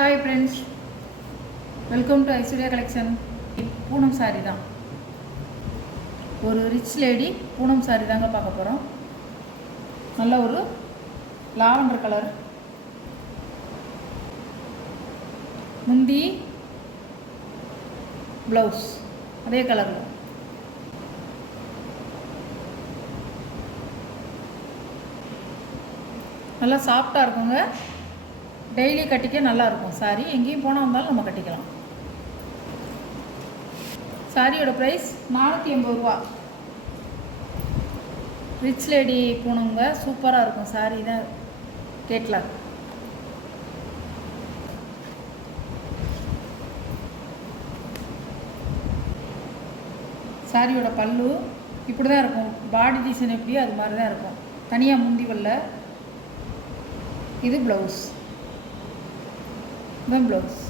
Hi friends, welcome to Aishwarya collection. Poonam sorry தான், ஒரு rich lady Poonam sorry தாங்க பார்க்க போகிறோம். நல்ல ஒரு லாவெண்டர் கலர் முந்தி, ப்ளவுஸ் அதே கலரில். நல்லா சாஃப்டாக இருக்குங்க, டெய்லி கட்டிக்க நல்லாயிருக்கும். சாரி எங்கேயும் போனால் இருந்தாலும் நம்ம கட்டிக்கலாம். சாரியோட ப்ரைஸ் 480 ரூபா. ரிச் லேடி பூணுங்க, சூப்பராக இருக்கும். சாரி தான் கேட்கலாம். சாரியோட பல்லு இப்படி தான் இருக்கும். பாடி டிசைன் எப்படியோ அது மாதிரி தான் இருக்கும். தனியாக முந்தி வரல. இது ப்ளவுஸ், இதுதான் ப்ளவுஸ்.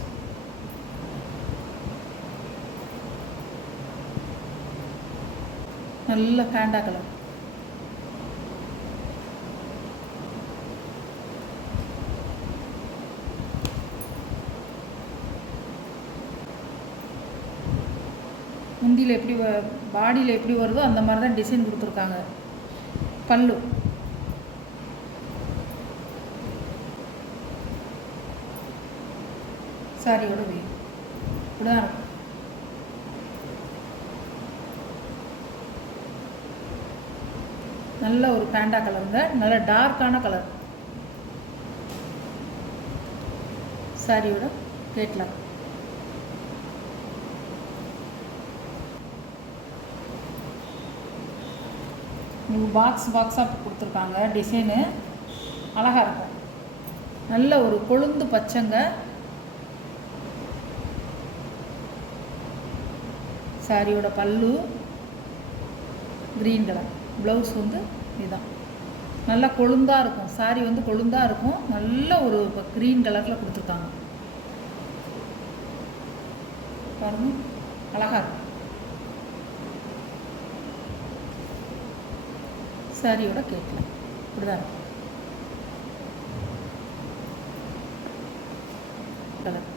நல்ல ஃபேண்டா கலர். முந்தியில் எப்படி பாடியில் எப்படி வருதோ அந்த மாதிரி தான் டிசைன் கொடுத்துருக்காங்க. பல்லு சாரியோட இப்படிதான் இருக்கும். நல்ல ஒரு பேண்டா கலருங்க, நல்ல டார்க்கான கலர். சாரியோட கேட்லாம். பாக்ஸாக கொடுத்துருக்காங்க. டிசைனு அழகாக இருக்கும். நல்ல ஒரு கொழுந்து பச்சைங்க. சாரியோட பல்லு க்ரீன் கலர், ப்ளவுஸ் இதுதான். நல்லா கொழுந்தாக இருக்கும். சாரி கொழுந்தாக இருக்கும். நல்ல ஒரு க்ரீன் கலரில் கொடுத்துருக்காங்க. பாருங்க, அழகாக இருக்கும். சாரியோட கேட்கலாம். இப்படிதான் இருக்கும் கலர்.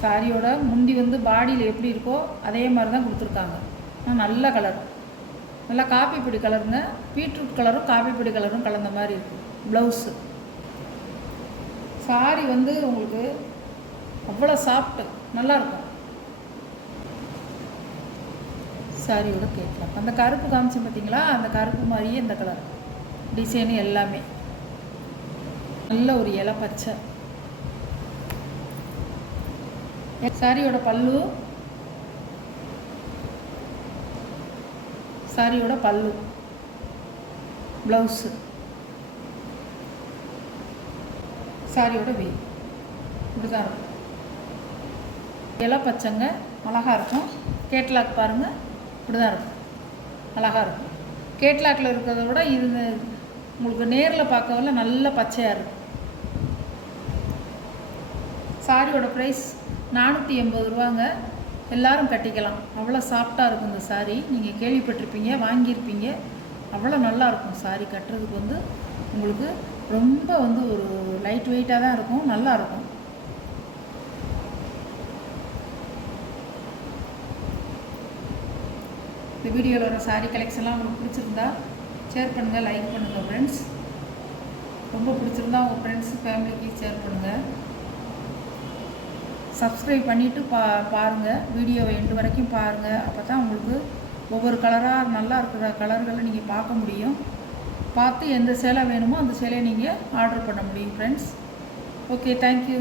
சாரியோட முந்தி பாடியில் எப்படி இருக்கோ அதே மாதிரி தான் கொடுத்துருக்காங்க. நல்ல கலர், நல்லா காப்பி பொடி கலருங்க. பீட்ரூட் கலரும் காப்பி பொடி கலரும் கலந்த மாதிரி இருக்குது ப்ளவுஸு. சாரி உங்களுக்கு அவ்வளோ சாஃப்ட்டு, நல்லாயிருக்கும். சாரியோட கேட்கலாம். அந்த கருப்பு காமிச்சு பார்த்தீங்களா, அந்த கருப்பு மாதிரியே இந்த கலர் டிசைனு எல்லாமே. நல்ல ஒரு இலை பச்சை. சாரியோட பல்லு, சாரியோட பல்லு, ப்ளவுஸு, சாரியோட இப்படிதான் இருக்கும். இலை பச்சைங்க, அழகாக இருக்கும். கேட்லாக் பாருங்கள், இப்படிதான் இருக்கும். அழகாக இருக்கும். கேட்லாக்கில் இருக்கிறத விட இது உங்களுக்கு நேரில் பார்க்கறதுல நல்ல பச்சையாக இருக்கும். சாரியோட ப்ரைஸ் 480 ரூபாங்க. எல்லோரும் கட்டிக்கலாம். அவ்வளோ சாஃப்டாக இருக்கும் இந்த சாரீ. நீங்கள் கேள்விப்பட்டிருப்பீங்க, வாங்கியிருப்பீங்க. அவ்வளோ நல்லாயிருக்கும். சாரீ கட்டுறதுக்கு உங்களுக்கு ரொம்ப ஒரு லைட் வெயிட்டாக தான் இருக்கும். நல்லாயிருக்கும். இந்த வீடியோவில் வர சாரீ கலெக்ஷன்லாம் உங்களுக்கு பிடிச்சிருந்தா ஷேர் பண்ணுங்கள், லைக் பண்ணுங்கள் ஃப்ரெண்ட்ஸ். ரொம்ப பிடிச்சிருந்தா உங்கள் ஃப்ரெண்ட்ஸு ஃபேமிலிக்கு ஷேர் பண்ணுங்கள். சப்ஸ்கிரைப் பண்ணிவிட்டு பாருங்கள். வீடியோவை எண்டு வரைக்கும் பாருங்கள். அப்போ தான் உங்களுக்கு ஒவ்வொரு கலராக நல்லா இருக்கிற கலர்களை நீங்கள் பார்க்க முடியும். பார்த்து எந்த சேலை வேணுமோ அந்த சேலையை நீங்கள் ஆர்டர் பண்ண முடியும் ஃப்ரெண்ட்ஸ். Okay, thank you.